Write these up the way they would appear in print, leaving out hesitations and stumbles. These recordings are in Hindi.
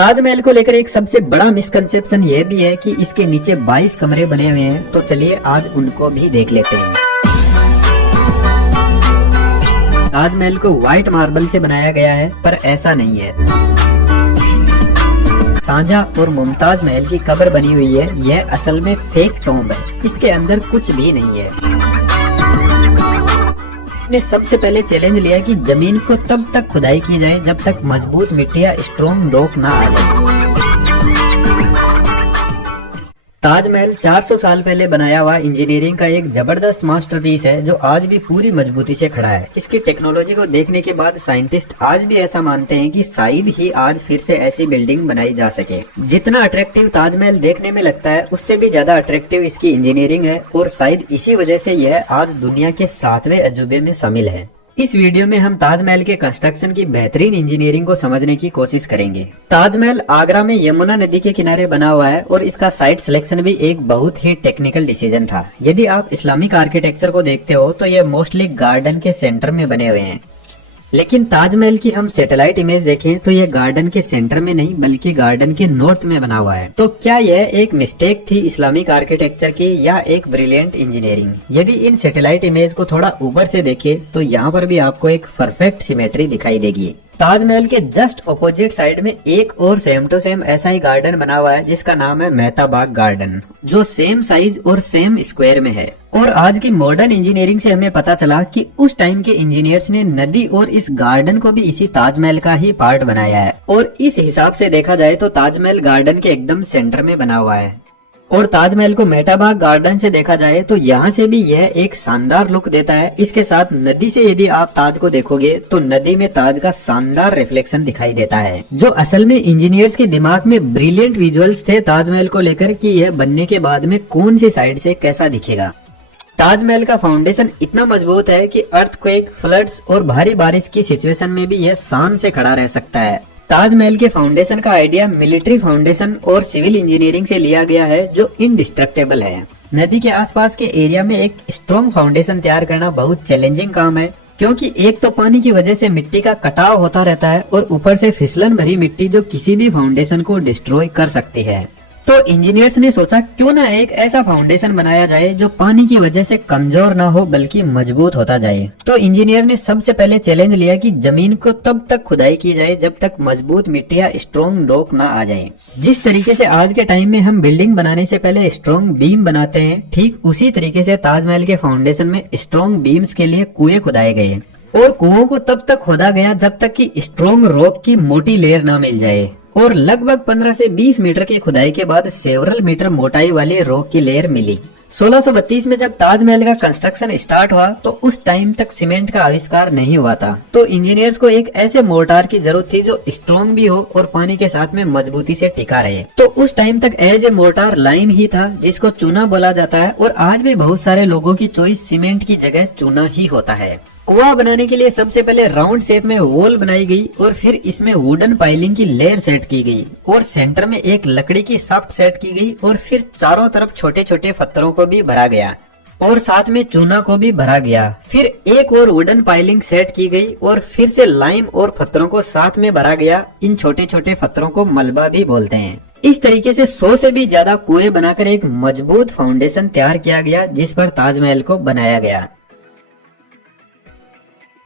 ताजमहल को लेकर एक सबसे बड़ा मिसकंसेप्शन ये भी है कि इसके नीचे 22 कमरे बने हुए हैं, तो चलिए आज उनको भी देख लेते हैं। ताजमहल को व्हाइट मार्बल से बनाया गया है, पर ऐसा नहीं है। शाहजहां और मुमताज महल की कब्र बनी हुई है, यह असल में फेक टॉम्ब है, इसके अंदर कुछ भी नहीं है। ने सबसे पहले चैलेंज लिया कि जमीन को तब तक खुदाई की जाए जब तक मजबूत मिट्टी या स्ट्रॉन्ग रॉक ना आ जाए। ताजमहल 400 साल पहले बनाया हुआ इंजीनियरिंग का एक जबरदस्त मास्टरपीस है जो आज भी पूरी मजबूती से खड़ा है। इसकी टेक्नोलॉजी को देखने के बाद साइंटिस्ट आज भी ऐसा मानते हैं कि शायद ही आज फिर से ऐसी बिल्डिंग बनाई जा सके। जितना अट्रैक्टिव ताजमहल देखने में लगता है, उससे भी ज्यादा अट्रैक्टिव इसकी इंजीनियरिंग है और शायद इसी वजह से यह आज दुनिया के 7वें अजूबे में शामिल है। इस वीडियो में हम ताजमहल के कंस्ट्रक्शन की बेहतरीन इंजीनियरिंग को समझने की कोशिश करेंगे। ताजमहल आगरा में यमुना नदी के किनारे बना हुआ है और इसका साइट सिलेक्शन भी एक बहुत ही टेक्निकल डिसीजन था। यदि आप इस्लामिक आर्किटेक्चर को देखते हो तो यह मोस्टली गार्डन के सेंटर में बने हुए हैं, लेकिन ताजमहल की हम सैटेलाइट इमेज देखें तो यह गार्डन के सेंटर में नहीं बल्कि गार्डन के नॉर्थ में बना हुआ है। तो क्या यह एक मिस्टेक थी इस्लामिक आर्किटेक्चर की या एक ब्रिलियंट इंजीनियरिंग? यदि इन सैटेलाइट इमेज को थोड़ा ऊपर से देखें तो यहाँ पर भी आपको एक परफेक्ट सिमेट्री दिखाई देगी। ताजमहल के जस्ट ऑपोजिट साइड में एक और सेम टू सेम ऐसा ही गार्डन बना हुआ है जिसका नाम है मेहता बाग गार्डन, जो सेम साइज और सेम स्क्वायर में है। और आज की मॉडर्न इंजीनियरिंग से हमें पता चला कि उस टाइम के इंजीनियर्स ने नदी और इस गार्डन को भी इसी ताजमहल का ही पार्ट बनाया है। और इस हिसाब से देखा जाए तो ताजमहल गार्डन के एकदम सेंटर में बना हुआ है। और ताजमहल को मेहता बाग गार्डन से देखा जाए तो यहाँ से भी यह एक शानदार लुक देता है। इसके साथ नदी से यदि आप ताज को देखोगे तो नदी में ताज का शानदार रिफ्लेक्शन दिखाई देता है, जो असल में इंजीनियर्स के दिमाग में ब्रिलियंट विजुअल्स थे ताजमहल को लेकर कि यह बनने के बाद में कौन सी साइड से कैसा दिखेगा। ताजमहल का फाउंडेशन इतना मजबूत है कि अर्थक्वेक, फ्लड्स और भारी बारिश की सिचुएशन में भी यह शान से खड़ा रह सकता है। ताजमहल के फाउंडेशन का आइडिया मिलिट्री फाउंडेशन और सिविल इंजीनियरिंग से लिया गया है जो इनडिस्ट्रक्टेबल है। नदी के आसपास के एरिया में एक स्ट्रॉन्ग फाउंडेशन तैयार करना बहुत चैलेंजिंग काम है, क्योंकि एक तो पानी की वजह से मिट्टी का कटाव होता रहता है और ऊपर से फिसलन भरी मिट्टी जो किसी भी फाउंडेशन को डिस्ट्रॉय कर सकती है। तो इंजीनियर्स ने सोचा क्यों ना एक ऐसा फाउंडेशन बनाया जाए जो पानी की वजह से कमजोर ना हो बल्कि मजबूत होता जाए। तो इंजीनियर ने सबसे पहले चैलेंज लिया कि जमीन को तब तक खुदाई की जाए जब तक मजबूत मिट्टी या स्ट्रॉन्ग रॉक ना आ जाए। जिस तरीके से आज के टाइम में हम बिल्डिंग बनाने से पहले स्ट्रॉन्ग बीम बनाते हैं, ठीक उसी तरीके से ताजमहल के फाउंडेशन में स्ट्रॉन्ग बीम्स के लिए कुएं खुदाए गए और कुओं को तब तक खोदा गया जब तक कि स्ट्रॉन्ग रॉक की मोटी लेयर ना मिल जाए। और लगभग 15 से 20 मीटर की खुदाई के बाद सेवरल मीटर मोटाई वाली रॉक की लेयर मिली। 1632 में जब ताजमहल का कंस्ट्रक्शन स्टार्ट हुआ तो उस टाइम तक सीमेंट का आविष्कार नहीं हुआ था। तो इंजीनियर्स को एक ऐसे मोर्टार की जरूरत थी जो स्ट्रॉन्ग भी हो और पानी के साथ में मजबूती से टिका रहे। तो उस टाइम तक एज ए मोर्टार लाइम ही था जिसको चूना बोला जाता है, और आज भी बहुत सारे लोगों की चॉइस सीमेंट की जगह चूना ही होता है। कुआं बनाने के लिए सबसे पहले राउंड शेप में वॉल बनाई गई और फिर इसमें वुडन पाइलिंग की लेयर सेट की गई और सेंटर में एक लकड़ी की शाफ्ट सेट की गई और फिर चारों तरफ छोटे छोटे पत्थरों को भी भरा गया और साथ में चूना को भी भरा गया। फिर एक और वुडन पाइलिंग सेट की गई और फिर से लाइम और पत्थरों को साथ में भरा गया। इन छोटे छोटे पत्थरों को मलबा भी बोलते हैं। इस तरीके से 100 से भी ज्यादा कुएं बनाकर एक मजबूत फाउंडेशन तैयार किया गया जिस पर ताजमहल को बनाया गया।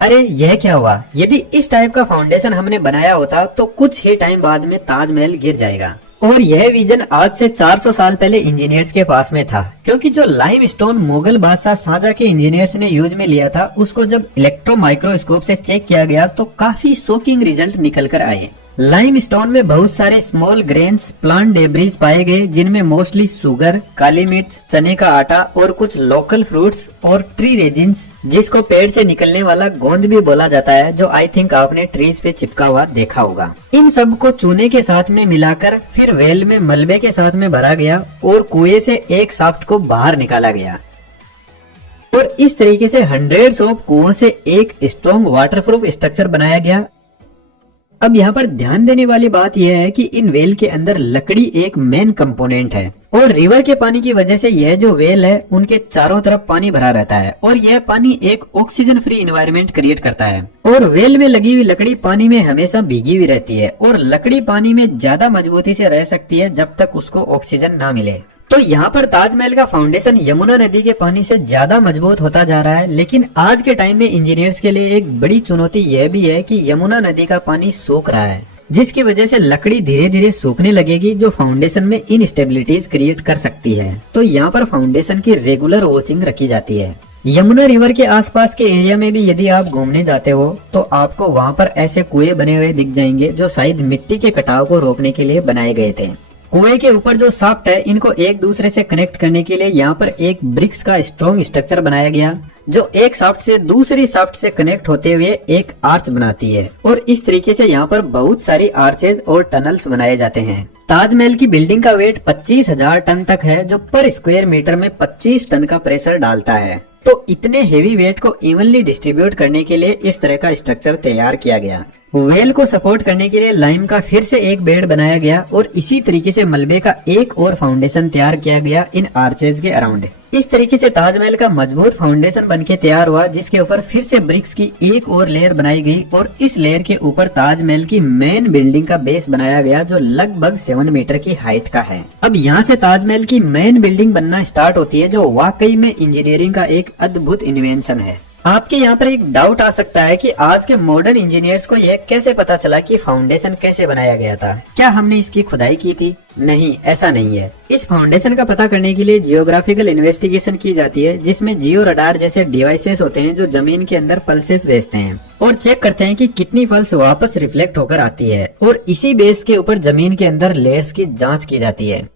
अरे यह क्या हुआ? यदि इस टाइप का फाउंडेशन हमने बनाया होता तो कुछ ही टाइम बाद में ताजमहल गिर जाएगा। और यह विजन आज से 400 साल पहले इंजीनियर्स के पास में था, क्योंकि जो लाइमस्टोन मुगल बादशाह शाहजहां के इंजीनियर्स ने यूज में लिया था उसको जब इलेक्ट्रो माइक्रोस्कोप से चेक किया गया तो काफी शॉकिंग रिजल्ट निकल कर आए। लाइमस्टोन में बहुत सारे स्मॉल ग्रेन्स, प्लांट डेब्रीज पाए गए जिनमें मोस्टली शुगर, काली मिर्च, चने का आटा और कुछ लोकल फ्रूट्स और ट्री रेजिन्स, जिसको पेड़ से निकलने वाला गोंद भी बोला जाता है, जो आई थिंक आपने ट्रीज पे चिपका हुआ देखा होगा। इन सब को चूने के साथ में मिलाकर फिर वेल में मलबे के साथ में भरा गया और कुएं से एक शाफ्ट को बाहर निकाला गया और इस तरीके से हंड्रेड्स ऑफ कुओं से एक स्ट्रॉन्ग वाटरप्रूफ स्ट्रक्चर बनाया गया। अब यहाँ पर ध्यान देने वाली बात यह है कि इन वेल के अंदर लकड़ी एक मेन कंपोनेंट है और रिवर के पानी की वजह से यह जो वेल है उनके चारों तरफ पानी भरा रहता है और यह पानी एक ऑक्सीजन फ्री एनवायरनमेंट क्रिएट करता है और वेल में लगी हुई लकड़ी पानी में हमेशा भीगी हुई रहती है और लकड़ी पानी में ज्यादा मजबूती से रह सकती है जब तक उसको ऑक्सीजन ना मिले। तो यहाँ पर ताजमहल का फाउंडेशन यमुना नदी के पानी से ज्यादा मजबूत होता जा रहा है, लेकिन आज के टाइम में इंजीनियर्स के लिए एक बड़ी चुनौती यह भी है कि यमुना नदी का पानी सूख रहा है, जिसकी वजह से लकड़ी धीरे धीरे सूखने लगेगी जो फाउंडेशन में इनस्टेबिलिटीज क्रिएट कर सकती है। तो यहाँ पर फाउंडेशन की रेगुलर वॉचिंग रखी जाती है। यमुना रिवर के आसपास के एरिया में भी यदि आप घूमने जाते हो तो आपको वहाँ पर ऐसे कुएं बने हुए दिख जाएंगे जो शायद मिट्टी के कटाव को रोकने के लिए बनाए गए थे। कुएं के ऊपर जो शाफ्ट है इनको एक दूसरे से कनेक्ट करने के लिए यहाँ पर एक ब्रिक्स का स्ट्रॉन्ग स्ट्रक्चर बनाया गया जो एक शाफ्ट से दूसरी शाफ्ट से कनेक्ट होते हुए एक आर्च बनाती है और इस तरीके से यहाँ पर बहुत सारी आर्चेज और टनल्स बनाए जाते हैं। ताजमहल की बिल्डिंग का वेट 25,000 टन तक है जो पर स्क्वायर मीटर में 25 टन का प्रेशर डालता है। तो इतने हेवी वेट को इवनली डिस्ट्रीब्यूट करने के लिए इस तरह का स्ट्रक्चर तैयार किया गया। वेल को सपोर्ट करने के लिए लाइम का फिर से एक बेड बनाया गया और इसी तरीके से मलबे का एक और फाउंडेशन तैयार किया गया इन आर्चेज के अराउंड। इस तरीके से ताजमहल का मजबूत फाउंडेशन बनके तैयार हुआ जिसके ऊपर फिर से ब्रिक्स की एक और लेयर बनाई गई और इस लेयर के ऊपर ताजमहल की मेन बिल्डिंग का बेस बनाया गया जो लगभग 7 मीटर की हाइट का है। अब यहाँ से ताजमहल की मेन बिल्डिंग बनना स्टार्ट होती है जो वाकई में इंजीनियरिंग का एक अद्भुत इन्वेंशन है। आपके यहाँ पर एक डाउट आ सकता है कि आज के मॉडर्न इंजीनियर्स को यह कैसे पता चला कि फाउंडेशन कैसे बनाया गया था, क्या हमने इसकी खुदाई की थी? नहीं, ऐसा नहीं है। इस फाउंडेशन का पता करने के लिए जियोग्राफिकल इन्वेस्टिगेशन की जाती है जिसमें जियो रडार जैसे डिवाइसेस होते हैं जो जमीन के अंदर पल्सेस भेजते हैं और चेक करते हैं कि कितनी पल्स वापस रिफ्लेक्ट होकर आती है और इसी बेस के ऊपर जमीन के अंदर लेयर्स की जाँच की जाती है।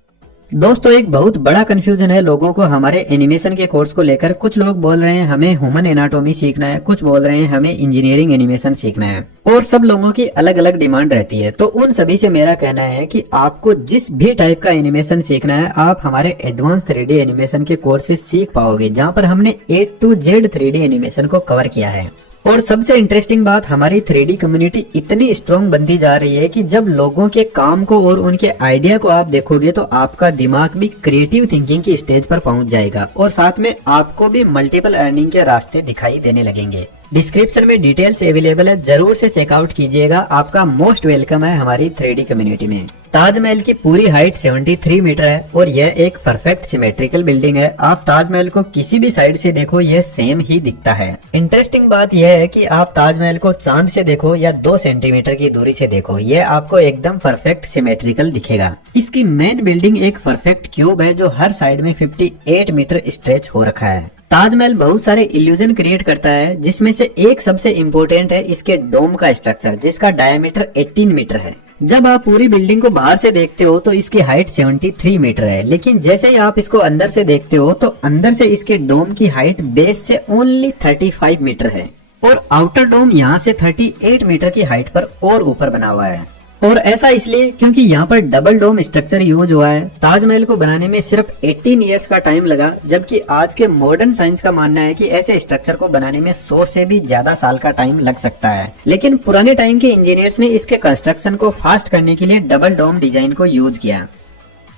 दोस्तों, एक बहुत बड़ा कंफ्यूजन है लोगों को हमारे एनिमेशन के कोर्स को लेकर। कुछ लोग बोल रहे हैं हमें ह्यूमन एनाटॉमी सीखना है, कुछ बोल रहे हैं हमें इंजीनियरिंग एनिमेशन सीखना है और सब लोगों की अलग अलग डिमांड रहती है। तो उन सभी से मेरा कहना है कि आपको जिस भी टाइप का एनिमेशन सीखना है आप हमारे एडवांस 3D एनिमेशन के कोर्स से सीख पाओगे जहाँ पर हमने A to Z 3D animation को कवर किया है। और सबसे इंटरेस्टिंग बात, हमारी 3D कम्युनिटी इतनी स्ट्रॉन्ग बनती जा रही है कि जब लोगों के काम को और उनके आइडिया को आप देखोगे तो आपका दिमाग भी क्रिएटिव थिंकिंग की स्टेज पर पहुंच जाएगा और साथ में आपको भी मल्टीपल अर्निंग के रास्ते दिखाई देने लगेंगे। डिस्क्रिप्शन में डिटेल्स अवेलेबल है, जरूर से चेकआउट कीजिएगा। आपका मोस्ट वेलकम है हमारी 3D कम्युनिटी में। ताजमहल की पूरी हाइट 73 मीटर है और यह एक परफेक्ट सिमेट्रिकल बिल्डिंग है। आप ताजमहल को किसी भी साइड से देखो यह सेम ही दिखता है। इंटरेस्टिंग बात यह है कि आप ताजमहल को चांद से देखो या 2 सेंटीमीटर की दूरी से देखो, यह आपको एकदम परफेक्ट सिमेट्रिकल दिखेगा। इसकी मेन बिल्डिंग एक परफेक्ट क्यूब है जो हर साइड में 58 मीटर स्ट्रेच हो रखा है। ताजमहल बहुत सारे इल्यूजन क्रिएट करता है जिसमें से एक सबसे इम्पोर्टेंट है इसके डोम का स्ट्रक्चर जिसका डायमीटर 18 मीटर है। जब आप पूरी बिल्डिंग को बाहर से देखते हो तो इसकी हाइट 73 मीटर है, लेकिन जैसे ही आप इसको अंदर से देखते हो तो अंदर से इसके डोम की हाइट बेस से ओनली 35 मीटर है और आउटर डोम यहाँ से 38 मीटर की हाइट पर और ऊपर बना हुआ है। और ऐसा इसलिए क्योंकि यहाँ पर डबल डोम स्ट्रक्चर यूज हुआ है। ताजमहल को बनाने में सिर्फ 18 इयर्स का टाइम लगा, जबकि आज के मॉडर्न साइंस का मानना है कि ऐसे स्ट्रक्चर को बनाने में 100 से भी ज्यादा साल का टाइम लग सकता है। लेकिन पुराने टाइम के इंजीनियर्स ने इसके कंस्ट्रक्शन को फास्ट करने के लिए डबल डोम डिजाइन को यूज किया।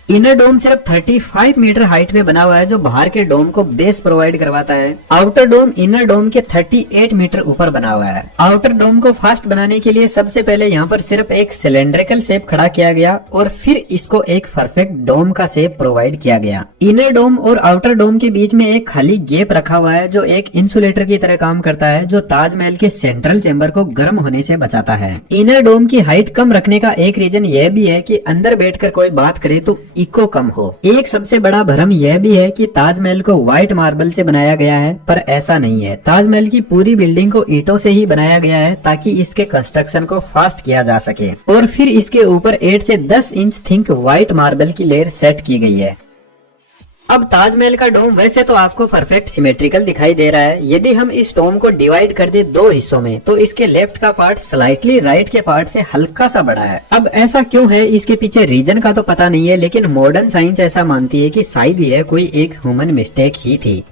इनर डोम सिर्फ 35 मीटर हाइट में बना हुआ है जो बाहर के डोम को बेस प्रोवाइड करवाता है। आउटर डोम इनर डोम के 38 मीटर ऊपर बना हुआ है। आउटर डोम को फास्ट बनाने के लिए सबसे पहले यहाँ पर सिर्फ एक सिलेंड्रिकल शेप खड़ा किया गया और फिर इसको एक परफेक्ट डोम का शेप प्रोवाइड किया गया। इनर डोम और आउटर डोम के बीच में एक खाली गैप रखा हुआ है जो एक इंसुलेटर की तरह काम करता है जो ताजमहल के सेंट्रल चेंबर को गर्म होने से बचाता है। इनर डोम की हाइट कम रखने का एक रीजन यह भी है कि अंदर बैठकर कोई बात करे तो इको कम हो। एक सबसे बड़ा भ्रम यह भी है कि ताजमहल को व्हाइट मार्बल से बनाया गया है, पर ऐसा नहीं है। ताजमहल की पूरी बिल्डिंग को ईंटों से ही बनाया गया है ताकि इसके कंस्ट्रक्शन को फास्ट किया जा सके और फिर इसके ऊपर 8 से 10 इंच थिक व्हाइट मार्बल की लेयर सेट की गई है। अब ताजमहल का डोम वैसे तो आपको परफेक्ट सिमेट्रिकल दिखाई दे रहा है। यदि हम इस डोम को डिवाइड कर दे 2 हिस्सों में तो इसके लेफ्ट का पार्ट स्लाइटली राइट के पार्ट से हल्का सा बड़ा है। अब ऐसा क्यों है इसके पीछे रीजन का तो पता नहीं है, लेकिन मॉडर्न साइंस ऐसा मानती है कि शायद यह कोई एक ह्यूमन मिस्टेक ही थी।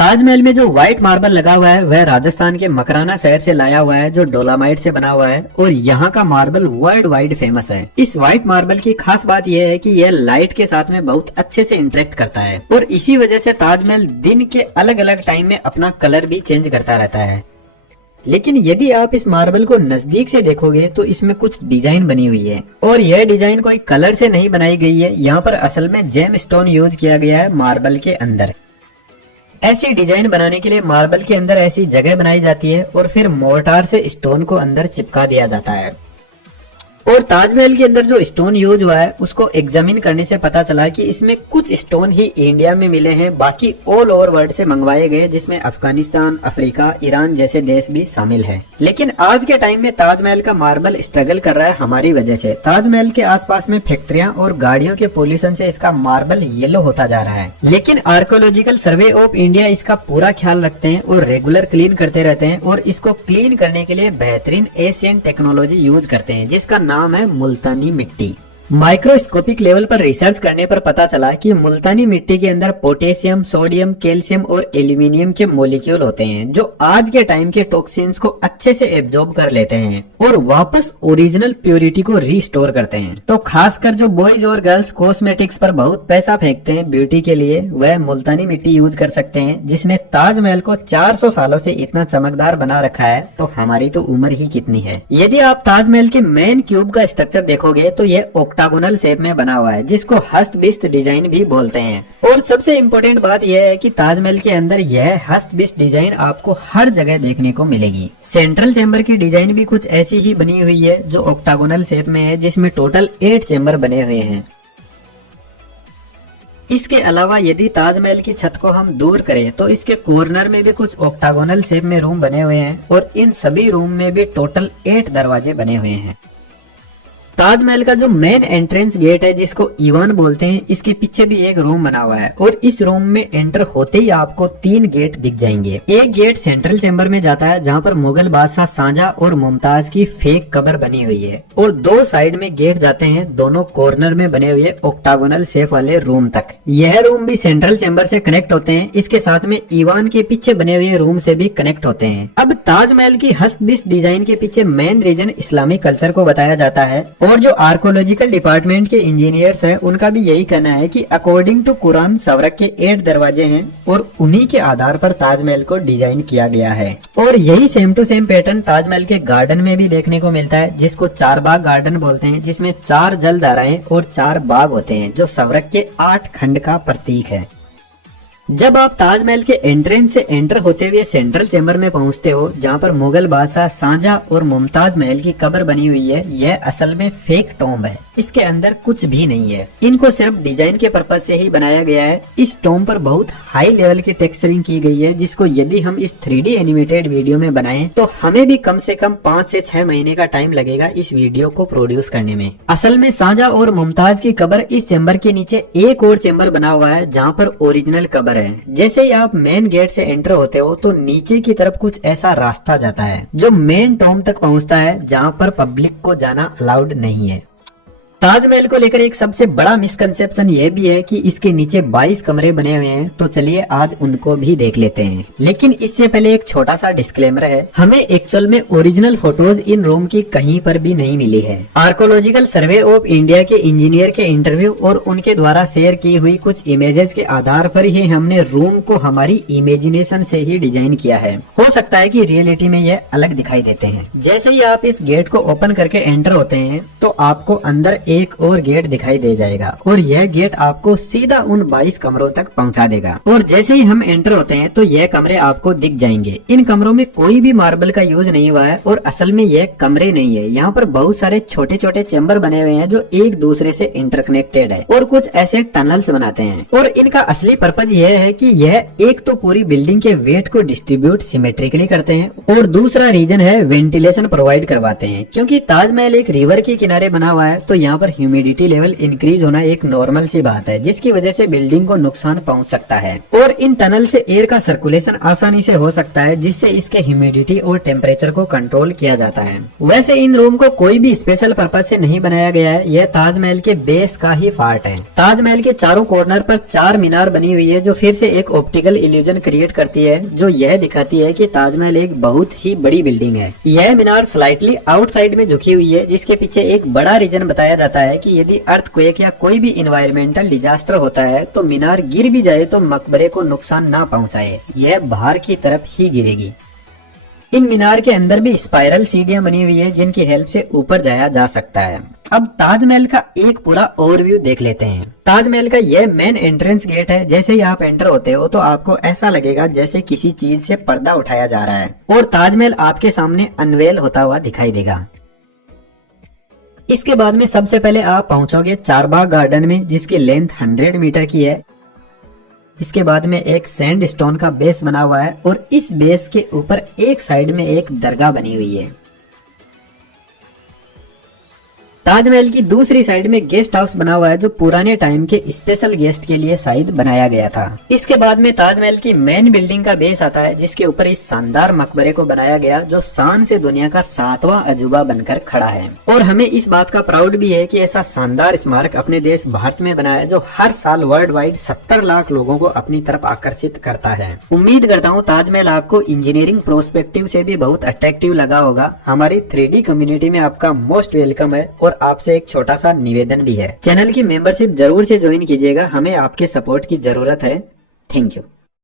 ताजमहल में जो व्हाइट मार्बल लगा हुआ है वह राजस्थान के मकराना शहर से लाया हुआ है, जो डोलामाइट से बना हुआ है और यहाँ का मार्बल वर्ल्ड वाइड फेमस है। इस व्हाइट मार्बल की खास बात यह है कि यह लाइट के साथ में बहुत अच्छे से इंटरेक्ट करता है और इसी वजह से ताजमहल दिन के अलग अलग टाइम में अपना कलर भी चेंज करता रहता है। लेकिन यदि आप इस मार्बल को नजदीक से देखोगे तो इसमें कुछ डिजाइन बनी हुई है और यह डिजाइन कोई कलर से नहीं बनाई गई है। यहाँ पर असल में जेम स्टोन यूज किया गया है मार्बल के अंदर। ऐसी डिजाइन बनाने के लिए मार्बल के अंदर ऐसी जगह बनाई जाती है और फिर मोर्टार से स्टोन को अंदर चिपका दिया जाता है। और ताजमहल के अंदर जो स्टोन यूज हुआ है उसको एग्जामिन करने से पता चला कि इसमें कुछ स्टोन ही इंडिया में मिले हैं, बाकी ऑल ओवर वर्ल्ड से मंगवाए गए, जिसमें अफगानिस्तान, अफ्रीका, ईरान जैसे देश भी शामिल है। लेकिन आज के टाइम में ताजमहल का मार्बल स्ट्रगल कर रहा है हमारी वजह से। ताजमहल के आसपास में फैक्ट्रियां और गाड़ियों के पोल्यूशन से इसका मार्बल येलो होता जा रहा है। लेकिन आर्कोलॉजिकल सर्वे ऑफ इंडिया इसका पूरा ख्याल रखते हैं और रेगुलर क्लीन करते रहते हैं और इसको क्लीन करने के लिए बेहतरीन एशियन टेक्नोलॉजी यूज करते हैं, जिसका नाम है मुल्तानी मिट्टी। माइक्रोस्कोपिक लेवल पर रिसर्च करने पर पता चला कि मुल्तानी मिट्टी के अंदर पोटेशियम, सोडियम, कैल्शियम और एल्यूमिनियम के मॉलिक्यूल होते हैं जो आज के टाइम के टॉक्सिन्स को अच्छे से एब्जॉर्ब कर लेते हैं और वापस ओरिजिनल प्योरिटी को रीस्टोर करते हैं। तो खासकर जो बॉयज और गर्ल्स कॉस्मेटिक्स पर बहुत पैसा फेंकते हैं ब्यूटी के लिए, वह मुल्तानी मिट्टी यूज कर सकते हैं, जिसने ताजमहल को 400 सालों से इतना चमकदार बना रखा है। तो हमारी तो उम्र ही कितनी है। यदि आप ताजमहल के मेन क्यूब का स्ट्रक्चर देखोगे तो यह ऑक्टागोनल शेप में बना हुआ है, जिसको हस्तबिस्त डिजाइन भी बोलते हैं। और सबसे इम्पोर्टेंट बात यह है कि ताजमहल के अंदर यह हस्तबिस्त डिजाइन आपको हर जगह देखने को मिलेगी। सेंट्रल चेंबर की डिजाइन भी कुछ ऐसी ही बनी हुई है जो ऑक्टागोनल शेप में है, जिसमें टोटल 8 चेंबर बने हुए हैं। इसके अलावा यदि ताजमहल की छत को हम दूर करें तो इसके कॉर्नर में भी कुछ ऑक्टागोनल शेप में रूम बने हुए हैं और इन सभी रूम में भी टोटल 8 दरवाजे बने हुए हैं। ताजमहल का जो मेन एंट्रेंस गेट है, जिसको ईवान बोलते हैं, इसके पीछे भी एक रूम बना हुआ है और इस रूम में एंटर होते ही आपको 3 गेट दिख जाएंगे। एक गेट सेंट्रल चेंबर में जाता है जहाँ पर मुगल बादशाह शाहजहां और मुमताज की फेक कब्र बनी हुई है और 2 साइड में गेट जाते हैं दोनों कॉर्नर में बने हुए ऑक्टागोनल शेप वाले रूम तक। यह रूम भी सेंट्रल चेंबर से कनेक्ट होते हैं। इसके साथ में ईवान के पीछे बने हुए रूम से भी कनेक्ट होते हैं। अब ताजमहल की हस्तबिस्त डिजाइन के पीछे मेन रीजन इस्लामिक कल्चर को बताया जाता है और जो आर्कोलॉजिकल डिपार्टमेंट के इंजीनियर्स हैं उनका भी यही कहना है कि अकॉर्डिंग टू कुरान सवरक के 8 दरवाजे हैं और उन्हीं के आधार पर ताजमहल को डिजाइन किया गया है। और यही same to same pattern Taj Mahal के गार्डन में भी देखने को मिलता है, जिसको 4 बाग गार्डन बोलते हैं, जिसमें 4 जलधाराएं और 4 बाग होते हैं जो सवरक के 8 खंड का प्रतीक है। जब आप ताजमहल के एंट्रेंस से एंटर होते हुए सेंट्रल चेंबर में पहुंचते हो, जहां पर मुगल बादशाह शाहजहां और मुमताज महल की कब्र बनी हुई है, यह असल में फेक टॉम्ब है। इसके अंदर कुछ भी नहीं है। इनको सिर्फ डिजाइन के पर्पज से ही बनाया गया है। इस टॉम्ब पर बहुत हाई लेवल की टेक्सचरिंग की गई है, जिसको यदि हम इस 3D एनिमेटेड वीडियो में बनाएं तो हमें भी कम से कम 5 से 6 महीने का टाइम लगेगा इस वीडियो को प्रोड्यूस करने में। असल में शाहजहां और मुमताज की कब्र इस चेंबर के नीचे एक और चेंबर बना हुआ है जहाँ पर ओरिजिनल कब्र है। जैसे ही आप मेन गेट से एंटर होते हो तो नीचे की तरफ कुछ ऐसा रास्ता जाता है जो मेन टॉम्ब तक पहुंचता है, जहां पर पब्लिक को जाना अलाउड नहीं है। ताजमहल को लेकर एक सबसे बड़ा मिसकंसेप्शन यह भी है कि इसके नीचे 22 कमरे बने हुए हैं, तो चलिए आज उनको भी देख लेते हैं। लेकिन इससे पहले एक छोटा सा डिस्क्लेमर है, हमें एक्चुअल में ओरिजिनल फोटोज इन रूम की कहीं पर भी नहीं मिली है। आर्कोलॉजिकल सर्वे ऑफ इंडिया के इंजीनियर के इंटरव्यू और उनके द्वारा शेयर की हुई कुछ इमेजेस के आधार पर ही हमने रूम को हमारी इमेजिनेशन से ही डिजाइन किया है। हो सकता है कि रियलिटी में यह अलग दिखाई देते हैं। जैसे ही आप इस गेट को ओपन करके एंटर होते हैं तो आपको अंदर एक और गेट दिखाई दे जाएगा और यह गेट आपको सीधा उन 22 कमरों तक पहुंचा देगा। और जैसे ही हम एंटर होते हैं तो यह कमरे आपको दिख जाएंगे। इन कमरों में कोई भी मार्बल का यूज नहीं हुआ है और असल में यह कमरे नहीं है। यहाँ पर बहुत सारे छोटे छोटे चेंबर बने हुए हैं जो एक दूसरे से इंटरकनेक्टेड है और कुछ ऐसे टनल्स बनाते हैं। और इनका असली पर्पज यह है कि यह एक तो पूरी बिल्डिंग के वेट को डिस्ट्रीब्यूट सिमेट्रिकली करते हैं और दूसरा रीजन है वेंटिलेशन प्रोवाइड करवाते हैं। क्योंकि ताजमहल एक रिवर के किनारे बना हुआ है तो यहाँ पर ह्यूमिडिटी लेवल इंक्रीज होना एक नॉर्मल सी बात है, जिसकी वजह से बिल्डिंग को नुकसान पहुंच सकता है। और इन टनल से एयर का सर्कुलेशन आसानी से हो सकता है, जिससे इसके ह्यूमिडिटी और टेम्परेचर को कंट्रोल किया जाता है। वैसे इन रूम को कोई भी स्पेशल पर्पज से नहीं बनाया गया है, यह ताजमहल के बेस का ही पार्ट है। ताजमहल के चारों कॉर्नर पर 4 मीनार बनी हुई है, जो फिर से एक ऑप्टिकल इल्यूजन क्रिएट करती है, जो यह दिखाती है कि ताजमहल एक बहुत ही बड़ी बिल्डिंग है। यह मीनार स्लाइटली आउटसाइड में झुकी हुई है, जिसके पीछे एक बड़ा रीजन बताया जाता है कि यदि अर्थक्वेक या कोई भी इन्वायरमेंटल डिजास्टर होता है तो मीनार गिर भी जाए तो मकबरे को नुकसान ना पहुंचाए, यह बाहर की तरफ ही गिरेगी। इन मीनार के अंदर भी स्पाइरल सीढ़ियां बनी हुई है, जिनकी हेल्प से ऊपर जाया जा सकता है। अब ताजमहल का एक पूरा ओवरव्यू देख लेते हैं। ताजमहल का यह मेन एंट्रेंस गेट है। जैसे ही आप एंटर होते हो तो आपको ऐसा लगेगा जैसे किसी चीज से पर्दा उठाया जा रहा है और ताजमहल आपके सामने अनवेल होता हुआ दिखाई देगा। इसके बाद में सबसे पहले आप पहुंचोगे चारबाग गार्डन में, जिसकी लेंथ 100 मीटर की है। इसके बाद में एक सैंड स्टोन का बेस बना हुआ है और इस बेस के ऊपर एक साइड में एक दरगाह बनी हुई है। ताजमहल की दूसरी साइड में गेस्ट हाउस बना हुआ है, जो पुराने टाइम के स्पेशल गेस्ट के लिए शायद बनाया गया था। इसके बाद में ताजमहल की मेन बिल्डिंग का बेस आता है, जिसके ऊपर इस शानदार मकबरे को बनाया गया, जो शान से दुनिया का 7वां अजूबा बनकर खड़ा है। और हमें इस बात का प्राउड भी है कि ऐसा शानदार स्मारक अपने देश भारत में बना है, जो हर साल वर्ल्ड वाइड 70 लाख लोगों को अपनी तरफ आकर्षित करता है। उम्मीद करता हूँ ताजमहल आपको इंजीनियरिंग प्रोस्पेक्टिव से भी बहुत अट्रैक्टिव लगा होगा। हमारी 3D कम्युनिटी में आपका मोस्ट वेलकम है और आपसे एक छोटा सा निवेदन भी है, चैनल की मेंबरशिप जरूर से ज्वाइन कीजिएगा। हमें आपके सपोर्ट की जरूरत है। Thank you.